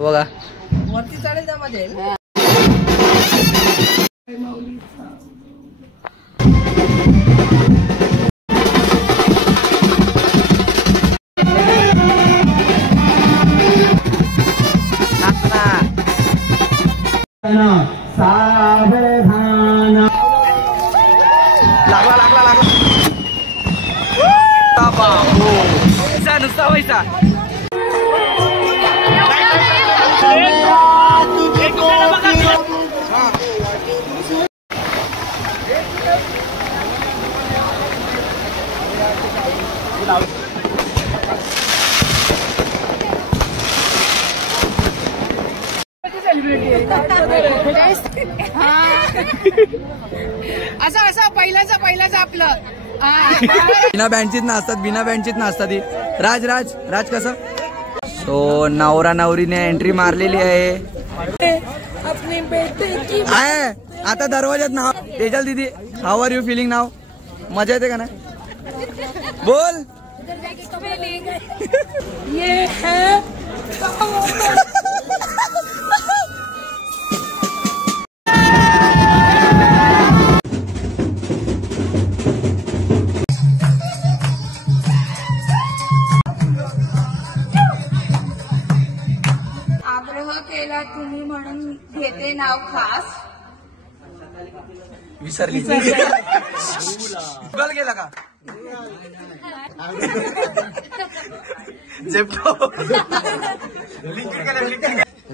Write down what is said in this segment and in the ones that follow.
बघा वरती चढेल जा मजा येईल. लागला लागला लागला बाबू नुसता पैसा असं असं पहिल्याच आपलं बिना बँडचीत नाचतात, बिना बँडचीत नाचतात. राज राज राज कसं सो नवरा नवरीने एंट्री मारलेली आहे. अपने बेटे की आता दरवाजात नाव तेजल दीदी, हाऊ आर यू फिलिंग नाव? मजा येते का नाही? बोल. ये है आग्रह केला तुम्ही म्हणून घेते नाव खास. विसरली गुगल केला का?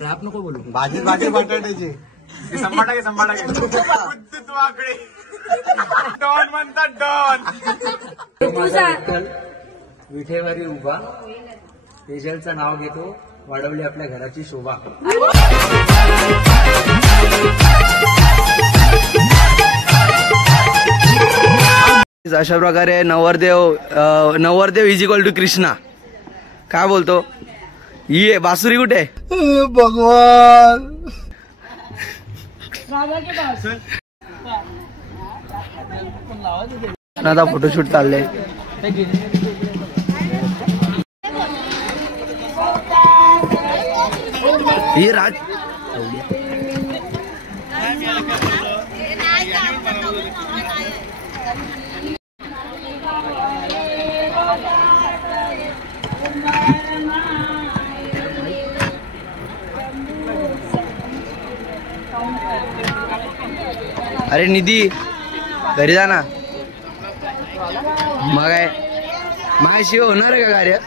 रॅप नको बोलू. भाजी भाजी बटाट्याची संभाटा डॉन म्हणतात डॉन. विठेवरी उभा तेजलचं नाव घेतो, वाढवली आपल्या घराची शोभा. अशा प्रकारे नवरदेव इज इक्वल टू कृष्णा. काय बोलतो? ये बासुरी कुठे? भगवान आता फोटोशूट चाललंय. ही राज अरे निधी घरी जा ना. मग शिव होणार आहे का कार्य?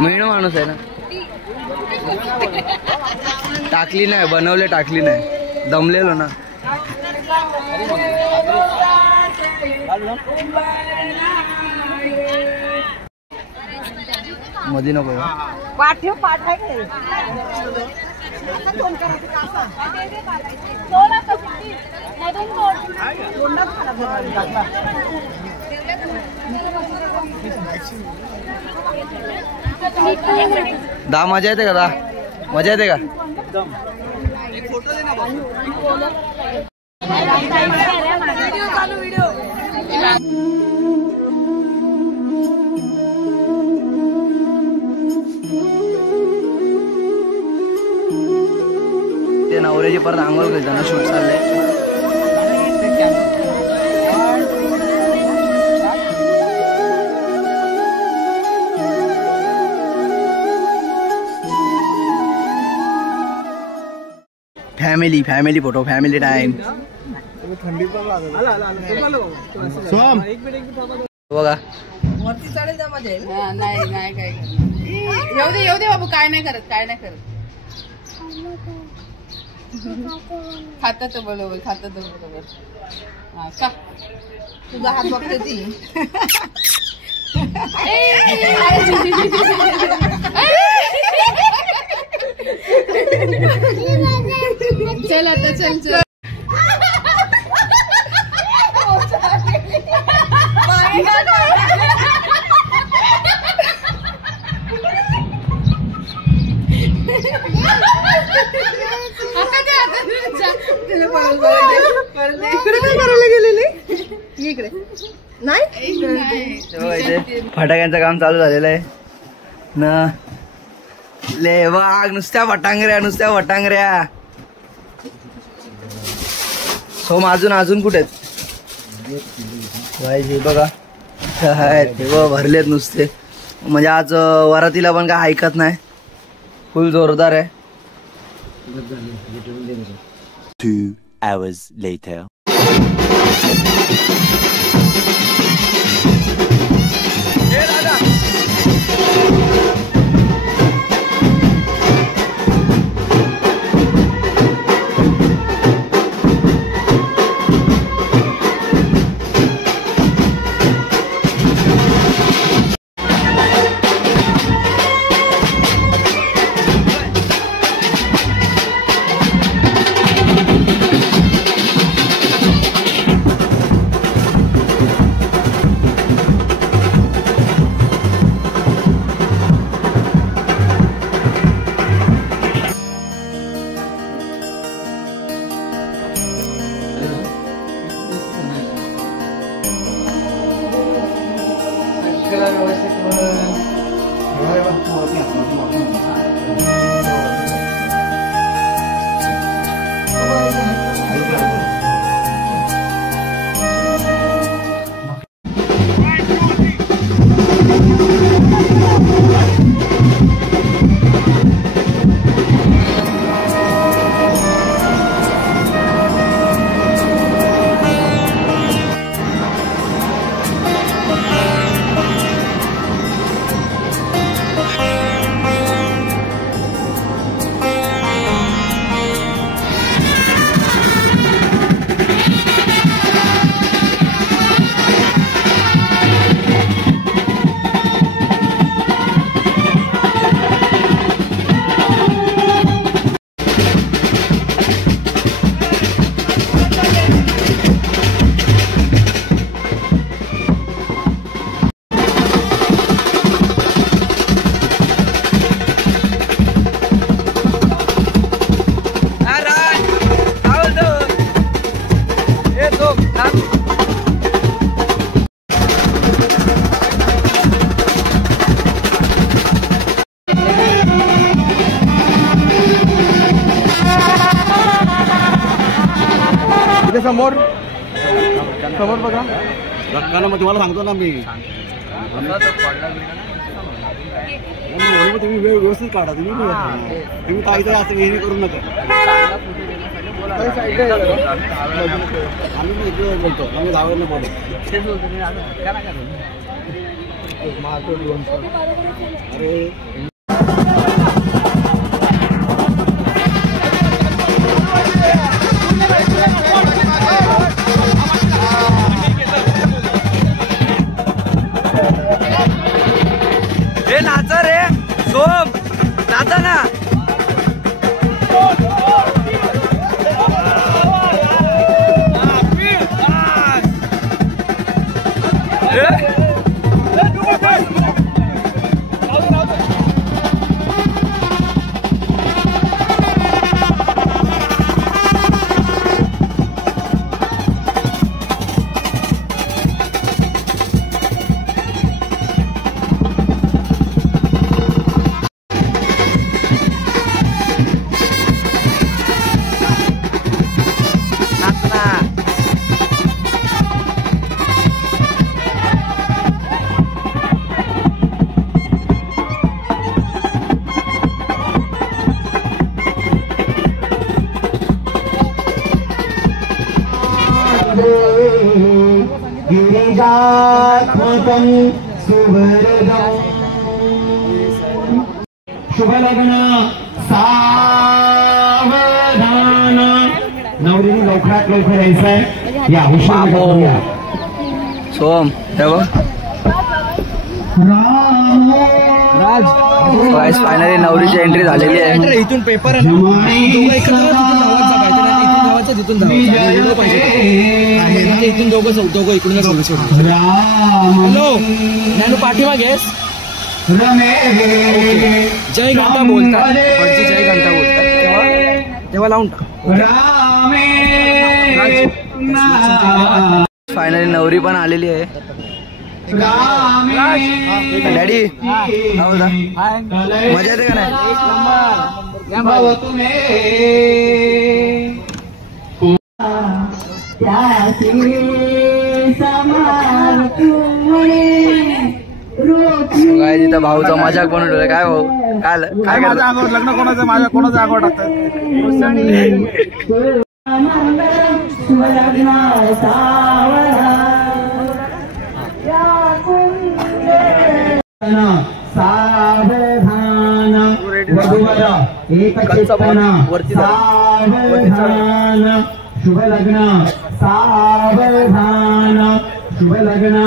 महिना माणूस आहे ना. टाकली नाही, बनवले टाकली नाही, दमलेलो ना. मध्ये नको पाठव पाठ आहे दा मजा येते का? दा मजा येते का? ते नवऱ्याची परत आंघोळ करताना शूट चाललंय. Family photo, family time. थंडी पण लागत. बघा वरती चढेल जा मजा येईल. नाही काय येऊ दे बाबू. काय नाही करत. खातं बरोबर. का तुझा हात बघते ती. चल आता चल. फटाक्यांचं काम चालू झालेलं आहे. न ले वाघ नुसत्या वटांगऱ्या सोम अजून कुठे हे बघा भरलेत नुसते म्हणजे आज वरातीला पण काय ऐकत नाही फुल जोरदार आहे 2 hours later. समोर बघा रक्काला मग तुम्हाला सांगतो ना मी तुम्ही वेळ व्यवस्थित काढा तुम्ही काहीतरी असं हे करू नका आम्ही बोलतो आम्ही गावाला बोलतो अरे नाचा रे सोम नाचा ना शुभ लग्न सावधान नवरीने लवकरात लवकर यायचंय या उशिरा सोम राज फायनली नवरीची एंट्री झालेली आहे इथून पेपर इथून दोघं इकडून हॅलो ज्ञानू पाठीमागेस जय घंटा बोलतात जय घंटा बोलतात तेव्हा लावून टाक फायनली नवरी पण आलेली आहे डॅडी काय बोलता? मजा येते का नाही? काय तिथं भाऊचा मजाक बनवून ठेवलं. काय भाऊ काय काय करतो? लग्न कोणाचं माझ्या कोणाचं आगोड सावधान वधूवर एकचित्तन सावधान शुभ लग्न सावधान शुभ लग्न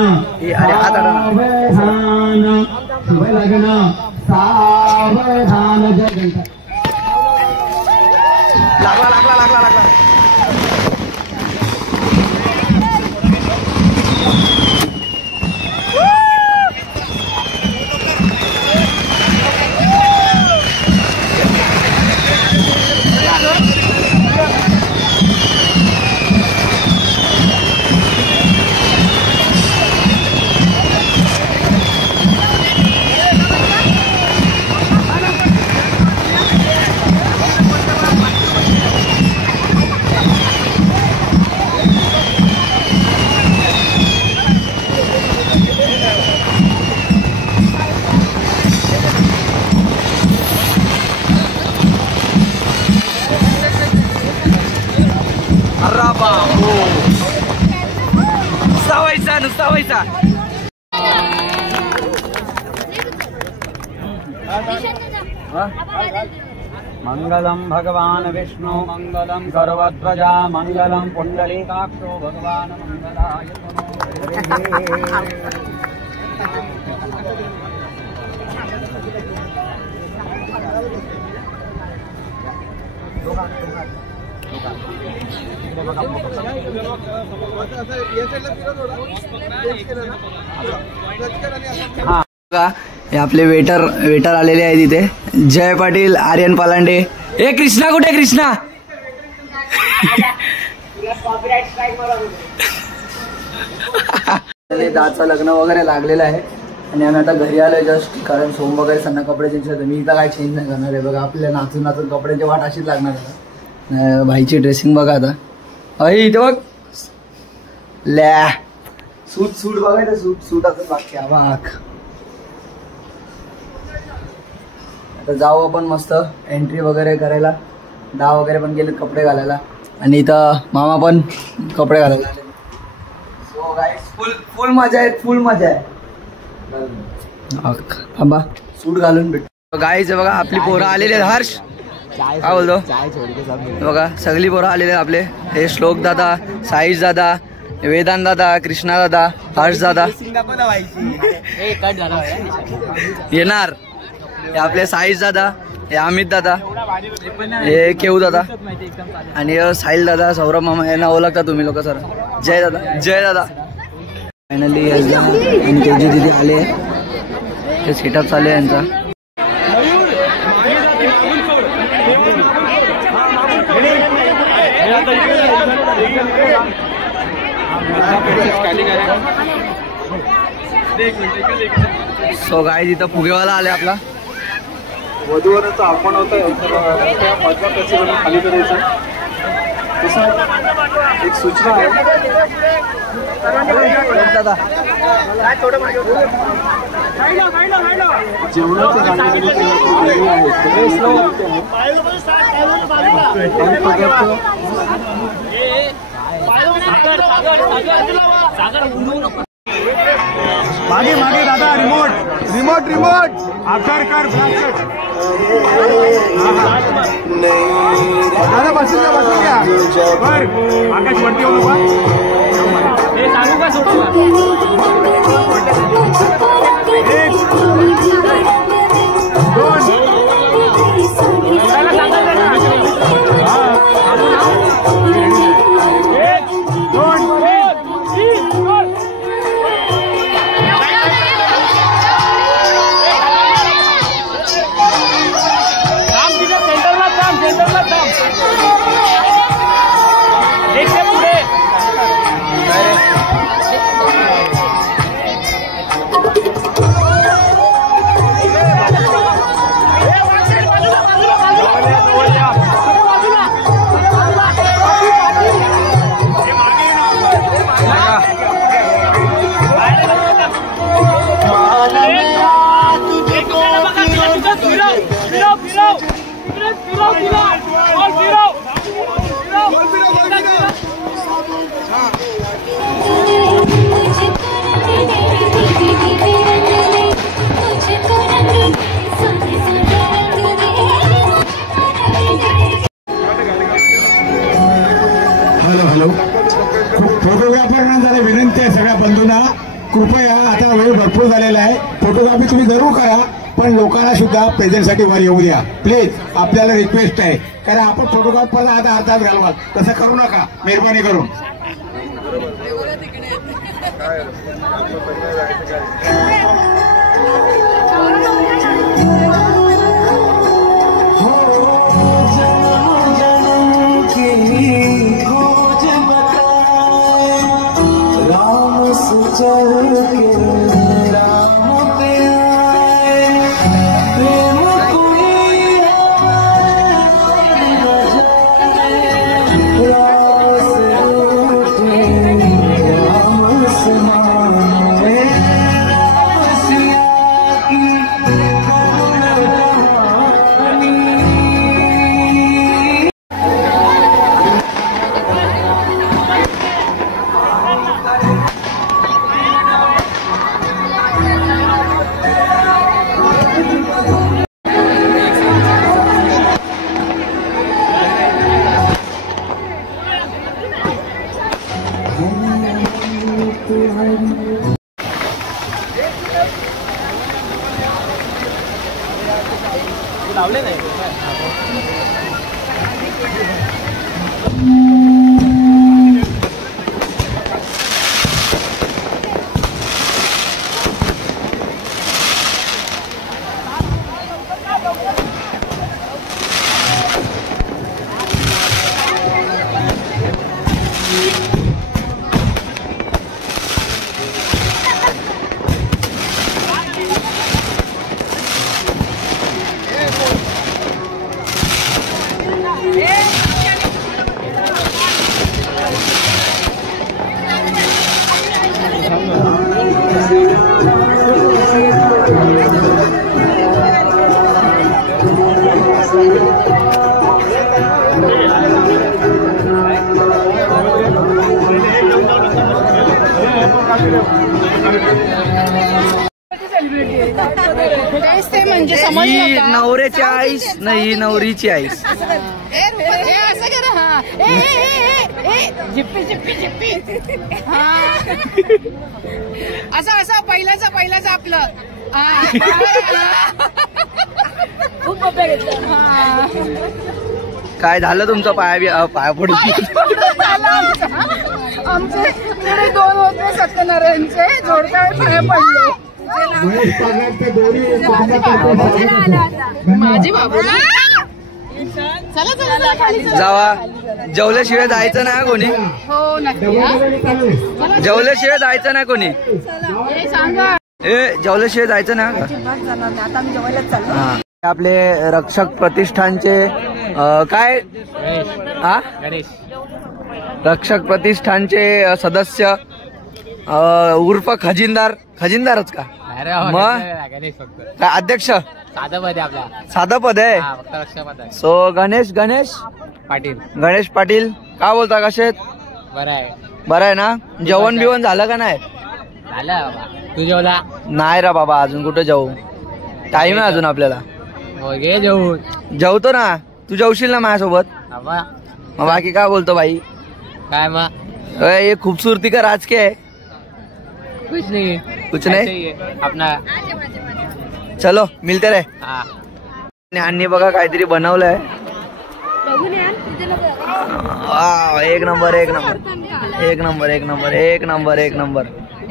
सावधान शुभ लग्न सावधान. जय गणपती. लागला लागला लागला लागला. नुसता व्हायचा. मंगलम भगवान विष्णु मंगलम सर्वध्वजा मंगलम पुंडलीकाक्षो भगवान मंगलाय. हे आपले वेटर आलेले आहेत इथे. जय पाटील, आर्यन पालांडे. ए कृष्णा कुठे? कृष्णा दाचं लग्न वगैरे लागलेलं आहे आणि आम्ही आता घरी आलोय जस्ट. कारण सोम वगैरे सन्ना कपडे चेंज होते. मी इथं काय चेंज नाही करणार आहे. बघा आपल्या नाचून नाचून कपड्याची वाट अशीच लागणार आहे. भाईची ड्रेसिंग बघा आता. अरे इथे बघ लॅ सूट बघायचं. सूट असं बाकी आवाक. आता जाऊ आपण मस्त एंट्री वगैरे करायला. डाव वगैरे पण गेलेत कपडे घालायला आणि इथं मामा पण कपडे घालायला. सो गाईस फुल मजा आहे. फुल मजा आहे. थांबा सूट घालून भेटतो. गाईच बघा आपली पोरं आलेली आहेत. हर्ष काय बोलतो? बघा सगळी पोरं आलेली आहेत आपले. हे श्लोक दादा, साईश दादा, वेदांत दादा, कृष्णा दादा, हर्ष दादा येणार. हे आपले साईश दादा, हे अमित दादा, हे केऊ दादा आणि साहिल दादा, सौरभ मामा यांना ओळखता तुम्ही लोक सर. जय दादा, जय दादा. फायनली आणि तेजी दिदी आले. ते सेटअप चालू आहे यांचा. सो गाईज इथं फुगेवाला आले आपला. वधूवराचं आपण होतं मधला कशी बनवून खाली करायचं तसं एक सूचना आहे. दादा जेवणाचं मागे मागे दादा. रिमोट रिमोट रिमोट आकार कर दादा. बसून घ्या बर. आकाश वरती होऊ नको. हे सांगू का सोडू कृपया आता वेळ भरपूर झालेला आहे. फोटोग्राफी तुम्ही जरूर करा, पण लोकांना सुद्धा प्रेझेंटसाठी वर येऊ द्या प्लीज. आपल्याला रिक्वेस्ट आहे, कारण आपण फोटोग्राफरला आता हातात घालवाल तसं करू नका मेहरबानी करून. म्हणजे ही नवऱ्याची आईस नाही, नवरीची आईस. असं करा. हा जिप्पी जिप्पी जिप्पी. हा असं पहिलाच आपलं. खूप काय झालं तुमचं पाया पडून? आमचे 2 होते सत्यनारायणचे जोडता पाया पडले. माझी बाबू चला जावा. जेवल्याशिवाय जायचं ना कोणी. हो नक्की. जेवल्याशिवाय जायचं ना कोणी. सांगा जेवल्याशिवाय जायचं ना. आता मी जेवायलाच चाललो. आपले रक्षक प्रतिष्ठानचे काय रक्षक प्रतिष्ठानचे सदस्य उर्फ खजिनदारच का मग काय अध्यक्ष. साधं पद आहे. सो गणेश पाटील का बोलता, कसे आहेत? बरं आहे ना. जेवण बिवण झालं का नाही? तू जेवला नाही रा बाबा, अजून कुठं जाऊ, टाइम आहे अजून आपल्याला. जेवतो ना. तू जेवशील ना माझ्यासोबत. मग बाकी काय बोलतो भाई? काय मग ये खूबसूरती का राज क्या है? कुछ नाही अपना. चलो मिलते रहे. आणि बघा काहीतरी बनवलंय. एक नंबर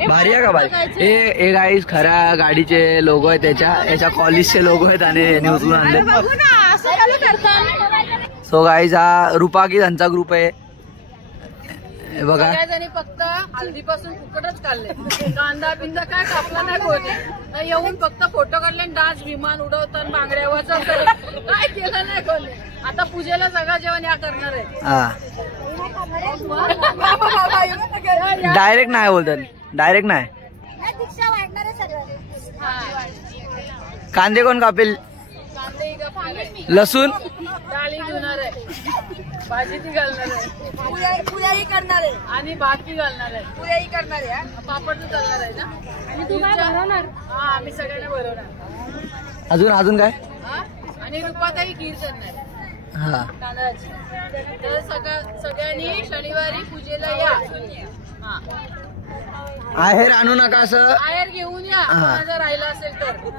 भारी आहे का भाई? हे गाईस खऱ्या गाडीचे लोगो आहेत, याच्या कॉलेजचे लोगो आहेत आणि उचलून आणले. सो गाईस हा रुपाकी त्यांचा ग्रुप आहे. बघा फक्त हल्दीपासून फुकटच काढले. कांदा बिंदा काय कापला नाही कोणी. येऊन फक्त फोटो काढले, डान्स, विमान उडवतात, बांगड्या वाजवतात, काय केलं नाही कोणी. आता पूजेला सगळं जेवण या करणार आहे. डायरेक्ट नाही बोलतात, डायरेक्ट नाही. कांदे कोण कापेल? लसूण डाळी घेणार आहे, भाजी ती घालणार आहे, पुऱ्याही करणार आहे आणि भाकरी घालणार आहे, पुऱ्याही करणार आहे, पापड चालणार आहे ना. आणि तू काय बनवणार? हा आम्ही सगळ्यांना बनवणार. अजून काय? आणि रुपाताई खीर करणार हा तांदळाची. तर सगळ्यांनी शनिवारी पूजेला या. हा आहेर आणू नका असं. बाहेर घेऊन या, कोणाचा राहिला असेल तर तो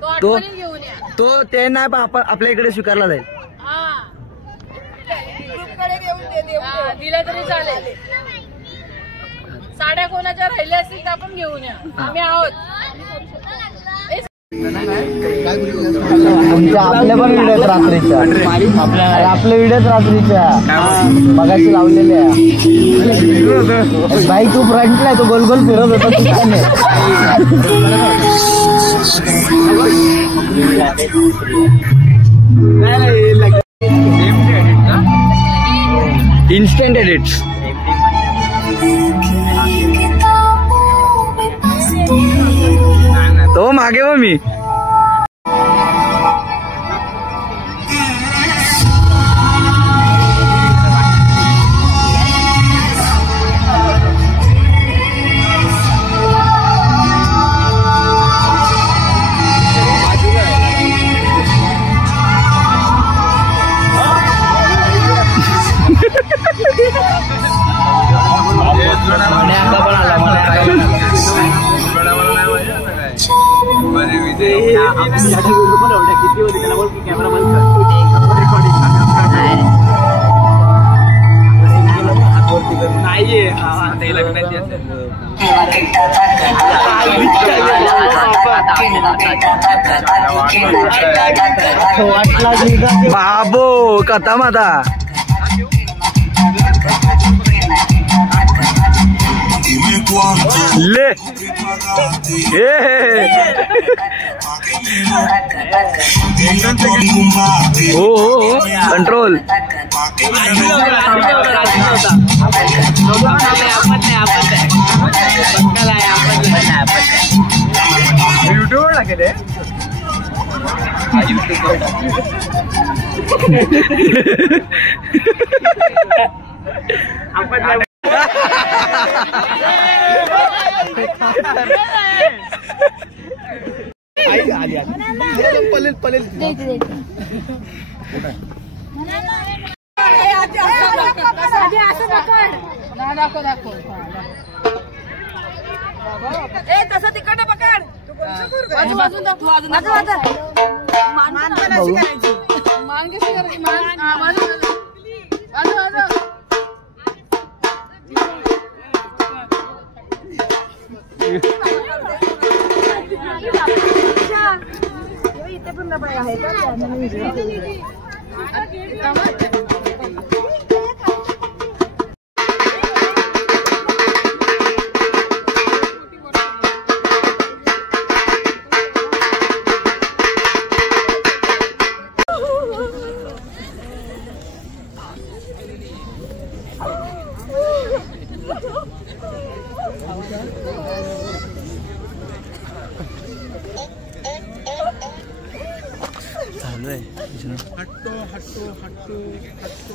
तो आठवणीत घेऊन या. तो ते नाही पण आपल्या इकडे स्वीकारला जाईल. हा दिला तरी चालेल. साड्या कोणाच्या राहिल्या असतील तर आपण घेऊन या, आम्ही आहोत. आपल्या पण व्हिडिओ आहेत रात्रीच्या, आपल्या व्हिडिओ रात्रीच्या मगाशी लावलेल्या. बाई तू फ्रंटला आहे, तो गोल गोल फिरत होता. Instant edits. तो मागे व मी बाबो कथा माता ले हो कंट्रोल. युट्यूबवर टाकेल पलेल पलेल. दाखव दाखव तसं तिकडे पकड. मान कशी करायची, मान कशी करायची, इथे पण आहे का. हट्टो हट्टो हट्टो हट्टो.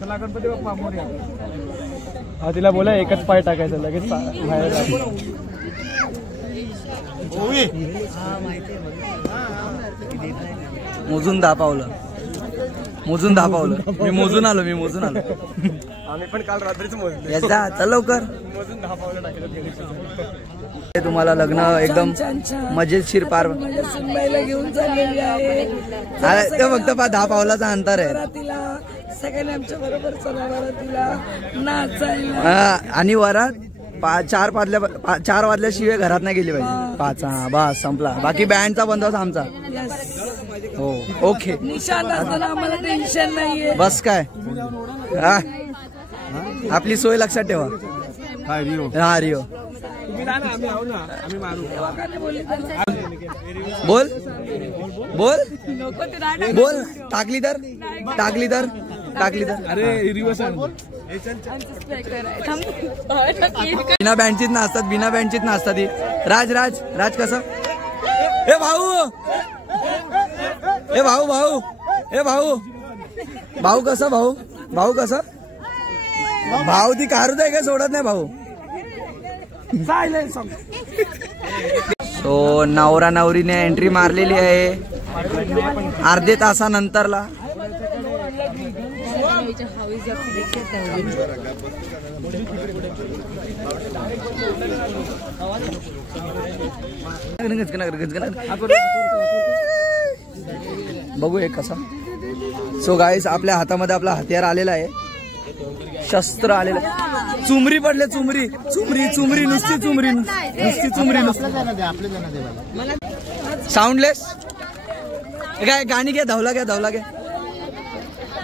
चला गणपती बाप्पा मोरया. हा तिला बोला एकच पाय टाकायचं लगेच बाहेर. मोजून 10 पावलं, मोजून 10 पावलं. मी मोजून आलो. आम्ही पण काल रात्रीच मोजले. याचा चल लवकर. मोजून 10 पावलं टाकलं. तुम्हाला लग्न एकदम मजेशीर पार घेऊन चाललेली आहे. ते फक्त 10 पावलाचा अंतर आहे. सगळ्यांनी आमच्या बरोबर चला तिला नाचायला. आणि वरात 4 वाजल्याशिवाय घरात नाही गेली पाहिजे. 5 बस संपला. बाकी बँडचा बंदोबस्त आमचा. हो ओके. निशांत असताना आम्हाला टेन्शन नाहीये. बस काय आपली सोय लक्षात ठेवा. हा रिओ बोल बोल बोल टाकली तर टाकली तर टाकली तर बिना बँडचीच नाचतात बिना बँडचीच नाचतात ही. राज राज राज कसं ए भाऊ ए भाऊ भाऊ ए भाऊ भाऊ कसं भाऊ भाऊ कसं भाऊ ती कारूच आहे काय सोडत नाही भाऊ. सो नवरा नवरीने एंट्री मारलेली आहे अर्धे तासानंतरला. बघू एक कसा. सो गाईस आपल्या हातामध्ये आपला हत्यार आलेला आहे शस्त्र आलेलं आहे. चुमरी पडले चुमरी चुमरी चुमरी नुसती चुमरी नुसती चुमरी साऊंडलेस. काय गाणी घे धावला घे धावला घे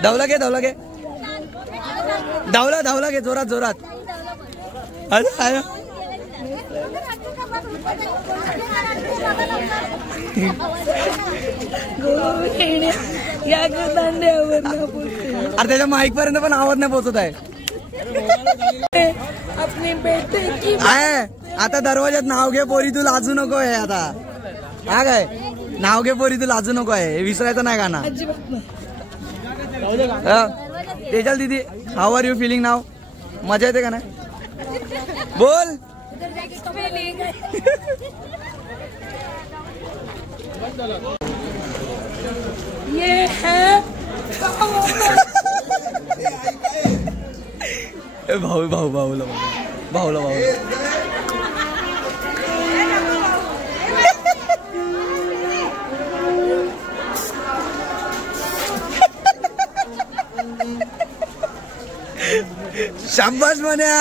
धावला घे धावला घे धावला धावला घे जोरात जोरात. अरे त्याच्या माईक पर्यंत पण आवाज नाही पोहोचत आहे. आता दरवाजात नाव घे पोरी तू लाजू नको आहे. आता हा काय नाव घे पोरी तू लाजू नको आहे हे विसरायचं नाही गाणं. तेजल दीदी हाऊ आर यू फिलिंग नाव मजा येते का नाही बोल. ये है भाऊ भाऊ भाऊला भाऊला भाऊ शाबास म्हण्या.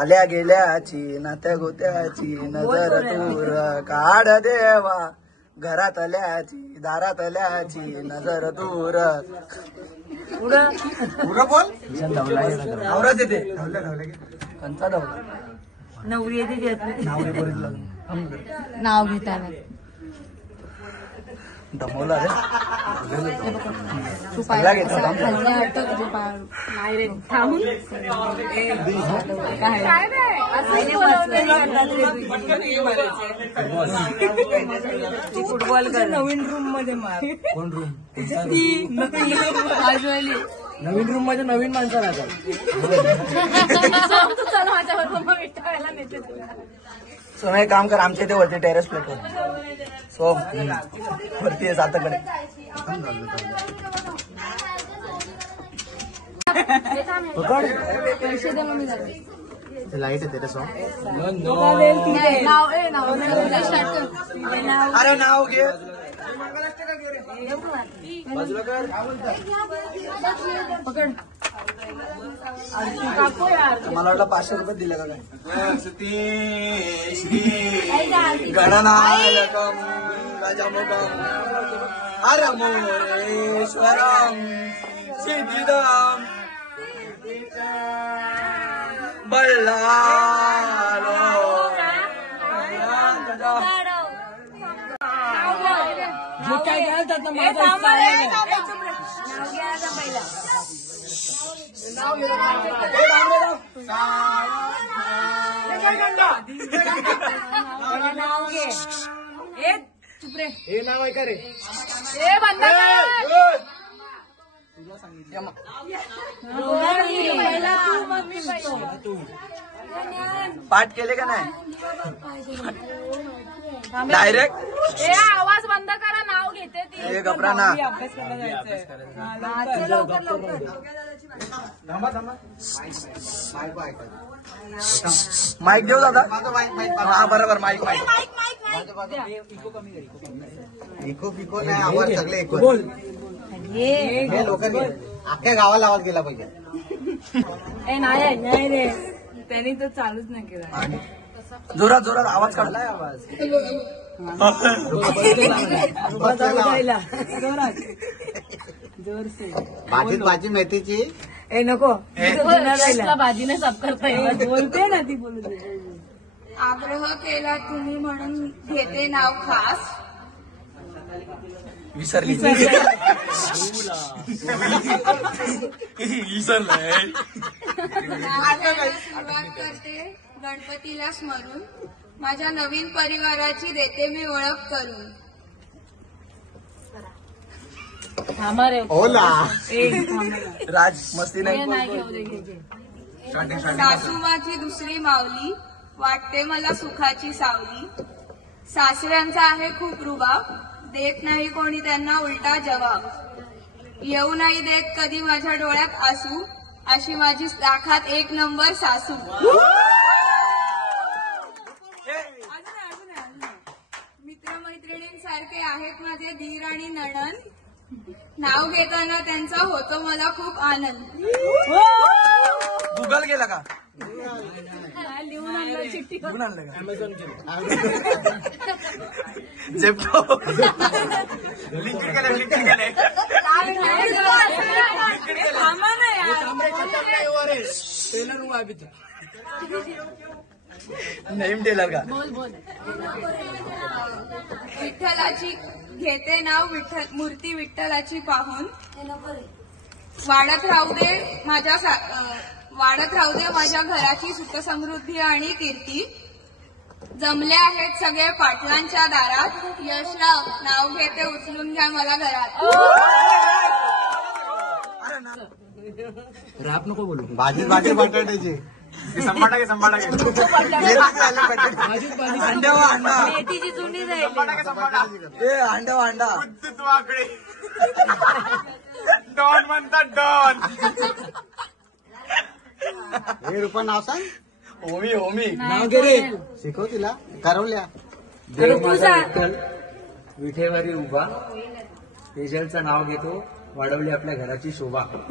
आल्या गेल्याची नात्या गोत्याची नजर दूर काढ देवा, घरातल्याची दारातल्याची नजर दूर. पुढं बोल. आवराच येते कंचा धावला नवरी येते नाव घेताना दमवला रे. तू सगळा घेतो का? नाही रे थांबून फुटबॉल कर नवीन रूम मध्ये मार. कोण रूम? नवीन रूम मध्ये नवीन माणसं राहतात. चल माझ्याबरोबर विठ्ठलाला नेते तुला. सोना एक काम कर, आमच्या इथे वरती टेरेस प्लेटवर सो वरती आहे साताकडे. पैसे दे मग मी जाते. लाईट येते रे सो. अरे नाव घे. मला वाटलं 500 रुपये दिले का काय. गणनायकम गजमुखम हरमुरेश्वरम सिद्धिदम बल्लालो. हे नाव आहे का रे? पाठ केले का नाही डायरेक्ट? आवाज बंद करा, नाव घेते ती. हे घबरा ना. माईक देऊ दादा. हा बरोबर माईक इको फिको नाही आवाज सगळे इको बोल. हे लोकांनी अख्ख्या गावाला आवाज गेला पाहिजे. नाही रे त्यांनी तर चालूच नाही केला. जोरात जोरात आवाज काढलाय. आवाज भाजीत भाजी मेथीची. नको भाजीने साफ करता येईल. बोलते ना ती बोलू. आग्रह केला तुम्ही म्हणून घेते नाव खास. विसरली. सुरुवात करते गणपतीला स्मरून, माझ्या नवीन परिवाराची देते मी ओळख करून. ओला राज मस्ती नाही. सासू माझी दुसरी माऊली, वाटते मला सुखाची सावली. सासऱ्यांचा आहे खूप रुबाब, देत नाही कोणी त्यांना उलटा जवाब. येऊ नाही देत कधी माझ्या डोळ्यात आसू, अशी माझी लाखात एक नंबर सासू. मित्रमैत्रिणींसारखे आहेत माझे धीर आणि नणन, नाव घेताना त्यांचा होतो मला खूप आनंद. गुगल केला का? लिहून आणलं चिठ्ठी. लिहून आणलं का? झेप्टो लिंक केलं. नेम टेलर का? विठ्ठलाची घेते नाव मूर्ती विठ्ठलाची पाहून, वाढत राहू दे माझ्या घराची सुखसमृद्धी आणि कीर्ती. जमले आहेत सगळे पाटलांच्या दारात, यशराव नाव घेते उचलून घ्या मला घरात. रॅप नको बोलू. भाजीत भाजी बटाट्याची. संभाटा घे अंडा अंडा. मेथीची चुंडी जाईल. अंडा अंडा. तू आकडे डॉन म्हणतात डॉन. हे रुपा नाव सांग. नाव घे रे. शिकव तिला करवल्या विठेवरी उभा तेजलचं नाव घेतो वाढवली आपल्या घराची शोभा. आपला